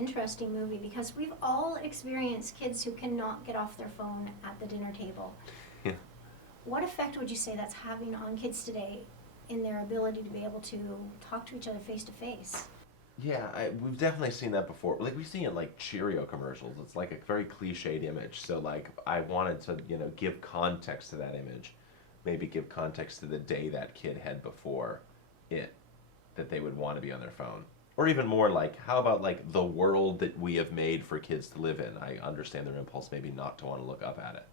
interesting movie because we've all experienced kids who cannot get off their phone at the dinner table. Yeah. What effect would you say that's having on kids today in their ability to be able to talk to each other face to face? Yeah, we've definitely seen that before. Like we see it in like Cheerio commercials. It's like a very cliched image. So like I wanted to, give context to that image. Maybe give context to the day that kid had before it, that they would want to be on their phone. Or even more like, how about like the world that we have made for kids to live in? I understand their impulse maybe not to want to look up at it.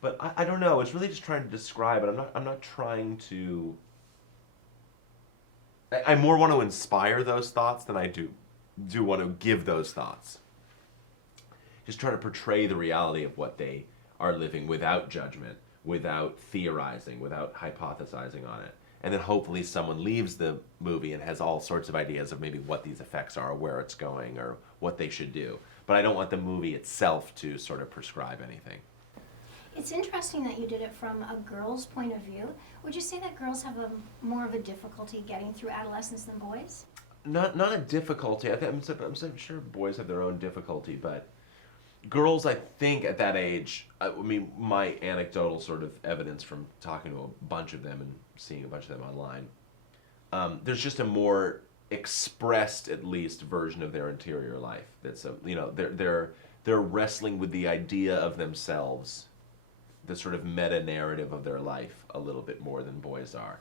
But I don't know. It's really just trying to describe it. I'm not trying to. I more want to inspire those thoughts than I do want to give those thoughts. Just try to portray the reality of what they are living without judgment, without theorizing, without hypothesizing on it. And then hopefully someone leaves the movie and has all sorts of ideas of maybe what these effects are, or where it's going, or what they should do. But I don't want the movie itself to sort of prescribe anything. It's interesting that you did it from a girl's point of view. Would you say that girls have more of a difficulty getting through adolescence than boys? Not a difficulty. I'm sure boys have their own difficulty, but girls, I think, at that age, I mean, my anecdotal sort of evidence from talking to a bunch of them and seeing a bunch of them online, there's just a more expressed, at least, version of their interior life. That's they're wrestling with the idea of themselves, the sort of meta narrative of their life, a little bit more than boys are.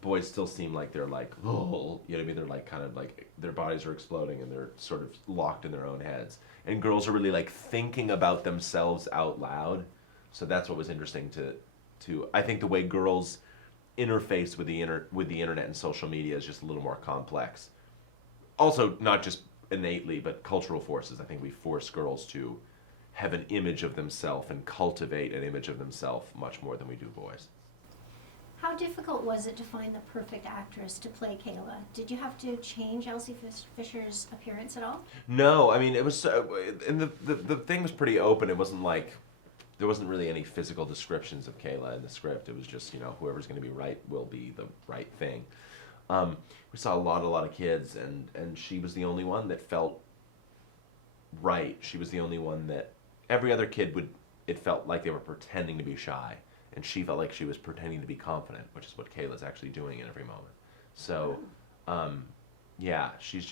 Boys still seem like they're like, oh, you know what I mean? They're like kind of like their bodies are exploding and they're sort of locked in their own heads. And girls are really like thinking about themselves out loud. So that's what was interesting to I think the way girls interface with the internet and social media is just a little more complex. Also, not just innately, but cultural forces. I think we force girls to have an image of themselves and cultivate an image of themselves much more than we do boys. How difficult was it to find the perfect actress to play Kayla? Did you have to change Elsie Fisher's appearance at all? No, I mean, it was, and the thing was pretty open. It wasn't like, there wasn't really any physical descriptions of Kayla in the script. It was just, whoever's going to be right will be the right thing. We saw a lot of kids, and she was the only one that felt right. She was the only one that, every other kid it felt like they were pretending to be shy. And she felt like she was pretending to be confident, which is what Kayla's actually doing in every moment. So, yeah, she was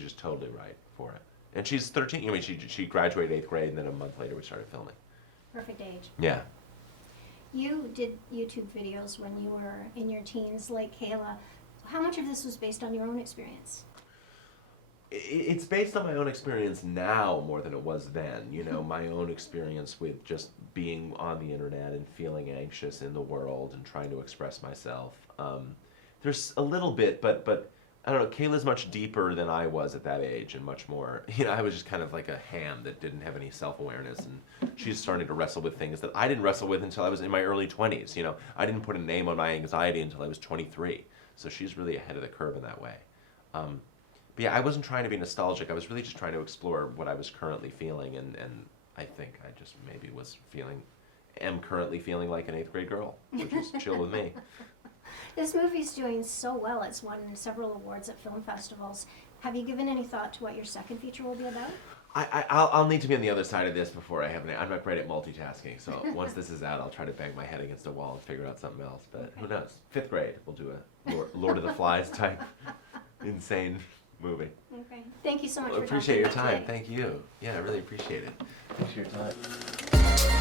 just totally right for it. And she's 13. I mean, she graduated 8th grade, and then a month later we started filming. Perfect age. Yeah. You did YouTube videos when you were in your teens, like Kayla. How much of this was based on your own experience? It's based on my own experience now more than it was then. My own experience with just being on the internet and feeling anxious in the world and trying to express myself. There's a little bit, but I don't know, Kayla's much deeper than I was at that age and much more, I was just kind of like a ham that didn't have any self-awareness, and she's starting to wrestle with things that I didn't wrestle with until I was in my early 20s. I didn't put a name on my anxiety until I was 23. So she's really ahead of the curve in that way. But yeah, I wasn't trying to be nostalgic. I was really just trying to explore what I was currently feeling, and I think I just maybe am currently feeling like an 8th grade girl, which is chill with me. This movie's doing so well. It's won several awards at film festivals. Have you given any thought to what your second feature will be about? I'll need to be on the other side of this before I have I'm not great at multitasking, so once this is out, I'll try to bang my head against a wall and figure out something else. But who knows? 5th grade, we'll do a Lord of the Flies type insane movie. Okay. Thank you so much for appreciate your time. Thank you. Yeah, I really appreciate it. Thanks for your time.